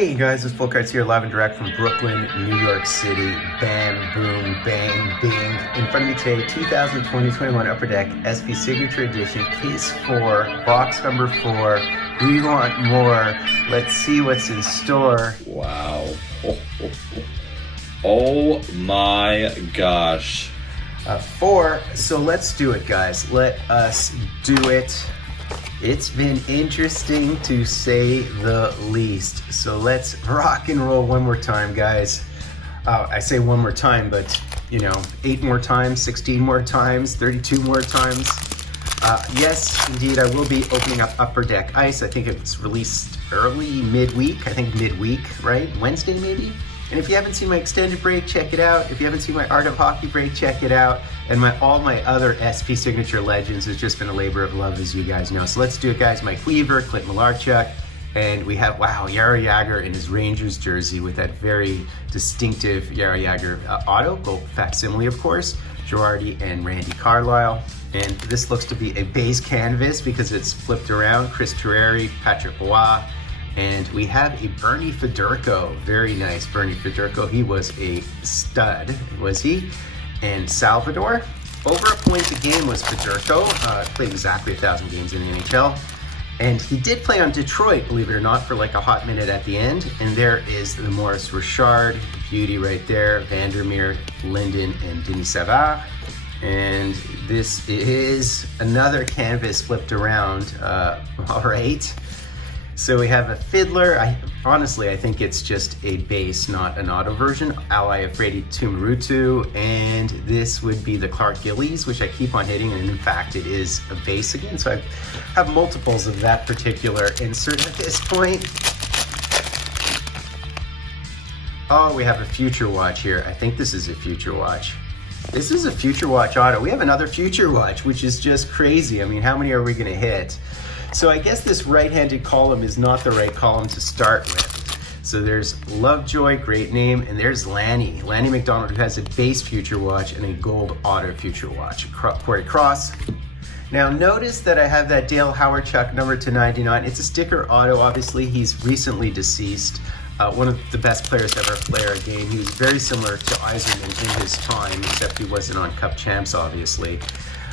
Hey guys, it's Fultoncards here, live and direct from Brooklyn, New York City. Bam, boom, bang, bing. In front of me today, 2020-21 Upper Deck SP Signature Edition, Case 4, Box number 4. We want more. Let's see what's in store. Wow. Oh my gosh. 4, so let's do it, guys. Let us do it. It's been interesting to say the least. So let's rock and roll one more time, guys. I say one more time, but 8 more times, 16 more times, 32 more times. Yes, indeed, I will be opening up Upper Deck Ice. I think it's released early, midweek. I think midweek, right? Wednesday, maybe? And if you haven't seen my extended break, check it out. If you haven't seen my Art of Hockey break, check it out. And all my other SP Signature Legends has just been a labor of love, as you guys know. So let's do it, guys. Mike Weaver, Clint Malarchuk, and we have, Jaromir Jagr in his Rangers jersey with that very distinctive Jaromir Jagr auto, gold facsimile, of course, Girardi and Randy Carlyle. And this looks to be a base canvas because it's flipped around. Chris Terreri, Patrick Roy. And we have a Bernie Federko, very nice Bernie Federko. He was a stud, was he? And Salvador, over a point a game was Federko. Played exactly 1,000 games in the NHL. And he did play on Detroit, believe it or not, for like a hot minute at the end. And there is the Maurice Richard, beauty right there, Vandermeer, Linden, and Denis Savard. And this is another canvas flipped around, all right. So we have a Fiddler. Honestly, I think it's just a base, not an auto version. Ally of Brady Tumarutu, and this would be the Clark Gillies, which I keep on hitting, and in fact, it is a base again. So I have multiples of that particular insert at this point. Oh, we have a Future Watch here. I think this is a Future Watch. This is a Future Watch auto. We have another Future Watch, which is just crazy. I mean, how many are we gonna hit? So I guess this right-handed column is not the right column to start with. So there's Lovejoy, great name, and there's Lanny McDonald, who has a base Future Watch and a gold auto Future Watch. Corey Cross. Now notice that I have that Dale Hawerchuk number /99. It's a sticker auto, obviously. He's recently deceased. One of the best players to ever play our game. He was very similar to Yzerman in his time, except he wasn't on Cup Champs, obviously.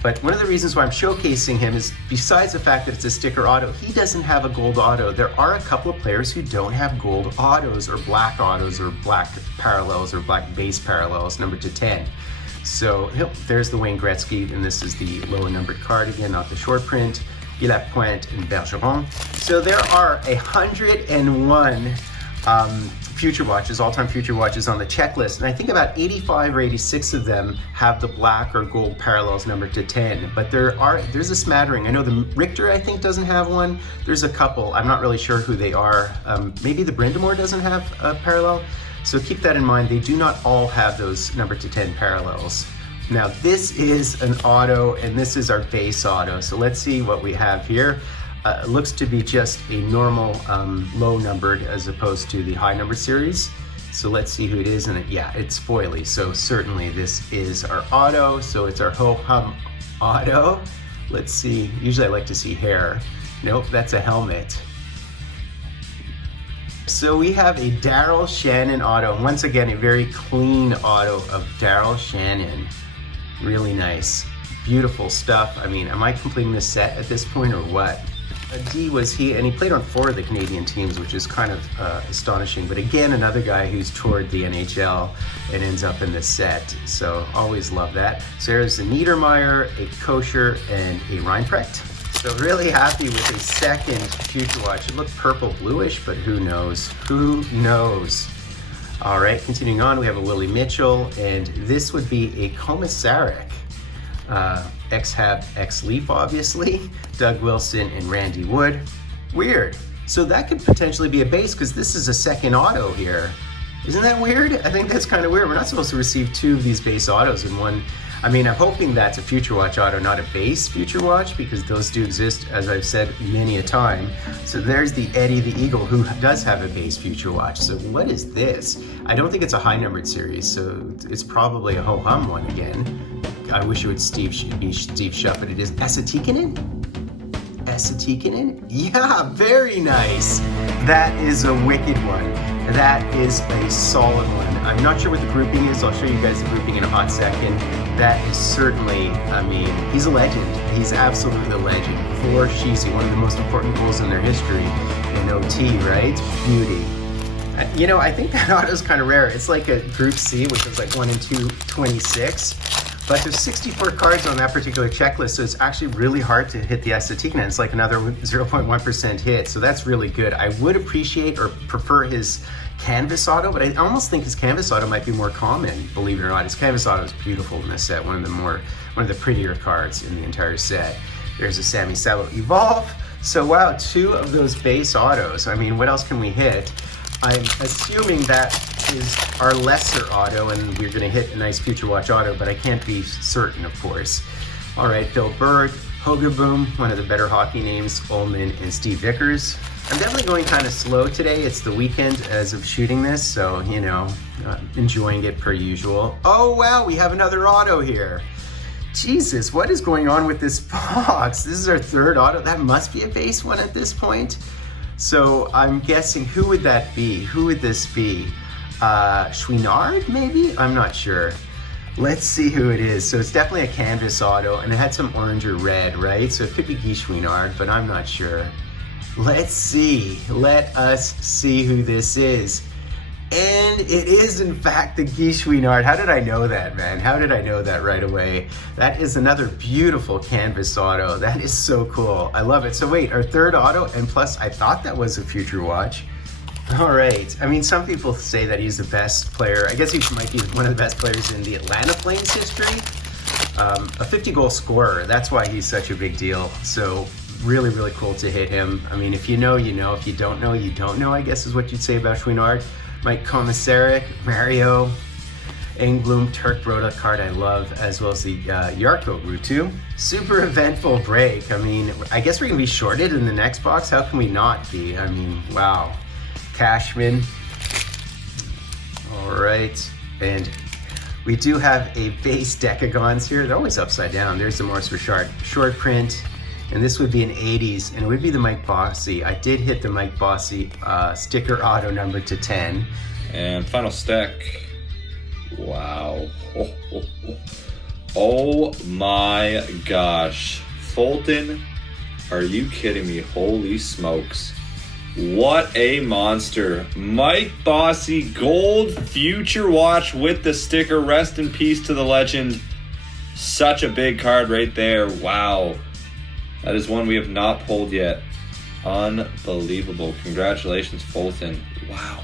But one of the reasons why I'm showcasing him is, besides the fact that it's a sticker auto, he doesn't have a gold auto. There are a couple of players who don't have gold autos or black parallels or black base parallels, number /10. So there's the Wayne Gretzky, and this is the lower numbered card again, not the short print. Lapointe and Bergeron. So there are 101 Future Watches, all-time Future Watches on the checklist, and I think about 85 or 86 of them have the black or gold parallels number /10, but there's a smattering. I know the Richter, I think, doesn't have one. There's a couple. I'm not really sure who they are. Maybe the Brindamore doesn't have a parallel, so keep that in mind. They do not all have those number /10 parallels. Now, this is an auto, and this is our base auto, so let's see what we have here. It looks to be just a normal low numbered as opposed to the high numbered series. So let's see who it is, and it's foily. So certainly this is our auto. So it's our ho-hum auto. Let's see, usually I like to see hair. Nope, that's a helmet. So we have a Daryl Shannon auto. And once again, a very clean auto of Daryl Shannon. Really nice, beautiful stuff. I mean, am I completing this set at this point or what? A D was he, and he played on 4 of the Canadian teams, which is kind of astonishing. But again, another guy who's toured the NHL and ends up in this set. So always love that. So there's a Niedermeyer, a Kosher, and a Reinprecht. So really happy with a second Future Watch. It looked purple bluish, but who knows? Who knows? All right, continuing on, we have a Willie Mitchell, and this would be a Komisarek. Ex-Hab, ex-Leaf, obviously, Doug Wilson and Randy Wood. Weird. So that could potentially be a base because this is a second auto here. Isn't that weird? I think that's kind of weird. We're not supposed to receive 2 of these base autos in one. I mean, I'm hoping that's a Future Watch auto, not a base Future Watch, because those do exist, as I've said many a time. So there's the Eddie the Eagle, who does have a base Future Watch. So what is this? I don't think it's a high numbered series, so it's probably a ho-hum one again. I wish it would be Steve Shuff, but it is Esa Tikkanen? Essatikinen? Yeah, very nice. That is a wicked one. That is a solid one. I'm not sure what the grouping is. I'll show you guys the grouping in a hot second. That is certainly, I mean, he's a legend. He's absolutely a legend. For Sheezy, one of the most important goals in their history in OT, right? Beauty. You know, I think that auto is kind of rare. It's like a Group C, which is like 1 and 226. But there's 64 cards on that particular checklist, so it's actually really hard to hit the Essatikinen. It's like another 0.1% hit, so that's really good. I would appreciate or prefer his canvas auto, but I almost think his canvas auto might be more common, believe it or not. His canvas auto is beautiful in this set, one of the prettier cards in the entire set. There's a Sammy Salo Evolve. So wow, 2 of those base autos. I mean, what else can we hit? I'm assuming that is our lesser auto, and we're gonna hit a nice Future Watch auto, but I can't be certain, of course. All right, Bill Berg, Hogaboom, one of the better hockey names, Ullman, and Steve Vickers. I'm definitely going kind of slow today. It's the weekend as of shooting this, so, you know, enjoying it per usual. Oh, wow, we have another auto here. Jesus, what is going on with this box? This is our 3rd auto. That must be a base one at this point. So I'm guessing, who would that be? Who would this be? Chouinard, maybe? I'm not sure. Let's see who it is. So it's definitely a canvas auto, and it had some orange or red, right? So it could be Guy Chouinard, but I'm not sure. Let's see. Let us see who this is. And it is, in fact, the Guy Chouinard. How did I know that, man? How did I know that right away? That is another beautiful canvas auto. That is so cool. I love it. So wait, our 3rd auto, and plus I thought that was a Future Watch. All right. I mean, some people say that he's the best player. I guess he might be one of the best players in the Atlanta Flames history. A 50-goal scorer. That's why he's such a big deal. So really, really cool to hit him. I mean, if you know, you know. If you don't know, you don't know, I guess is what you'd say about Chouinard. Mike Komisarek, Mario, Engblom, Turk Broda card I love, as well as the Yarko Rutu. Super eventful break. I mean, I guess we're gonna be shorted in the next box. How can we not be? I mean, wow. Cashman. All right, and we do have a base Decagons here. They're always upside down. There's the Maurice Richard short print. And this would be an 80s, and it would be the Mike Bossy. I did hit the Mike Bossy sticker auto number to 10. And final stack. Wow. Oh my gosh. Fulton, are you kidding me? Holy smokes. What a monster. Mike Bossy, gold Future Watch with the sticker. Rest in peace to the legend. Such a big card right there. Wow. That is one we have not pulled yet. Unbelievable. Congratulations, Fulton. Wow.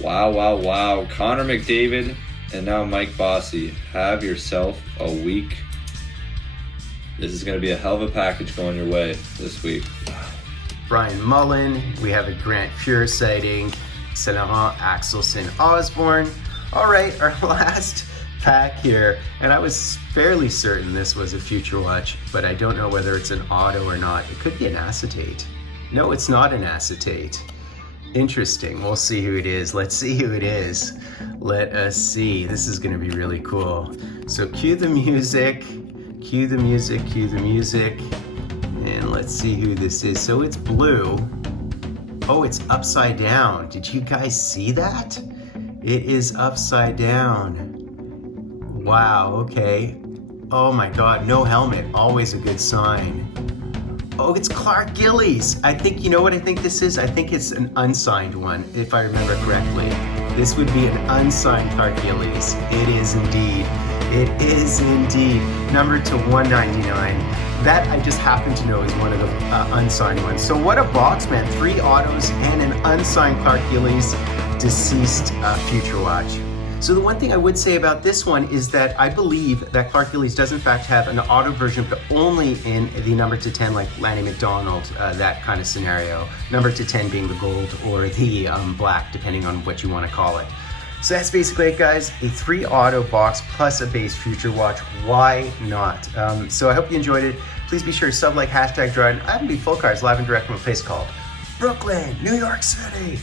Wow, wow, wow. Connor McDavid and now Mike Bossy. Have yourself a week. This is going to be a hell of a package going your way this week. Wow. Brian Mullen. We have a Grant Pure sighting. Senahan, Axelson, Osborne. All right, our last pack here, and I was fairly certain this was a Future Watch, but I don't know whether it's an auto or not. It could be an acetate. No, it's not an acetate. Interesting. We'll see who it is. Let's see who it is. Let us see. This is going to be really cool. So cue the music, cue the music, cue the music, and let's see who this is. So it's blue. Oh, it's upside down. Did you guys see that? It is upside down. Wow, okay. Oh my God, no helmet, always a good sign. Oh, it's Clark Gillies. I think, you know what I think this is? I think it's an unsigned one, if I remember correctly. This would be an unsigned Clark Gillies. It is indeed. It is indeed. Number to 199. That I just happen to know is one of the unsigned ones. So what a box, man. 3 autos and an unsigned Clark Gillies deceased Future Watch. So the one thing I would say about this one is that I believe that Clark Gillies does in fact have an auto version, but only in the number to 10, like Lanny McDonald, that kind of scenario. Number to 10 being the gold or the black, depending on what you want to call it. So that's basically it, guys. A 3 auto box plus a base Future Watch. Why not? So I hope you enjoyed it. Please be sure to sub, like, hashtag Jordan. I have Fultoncards live and direct from a place called Brooklyn, New York City.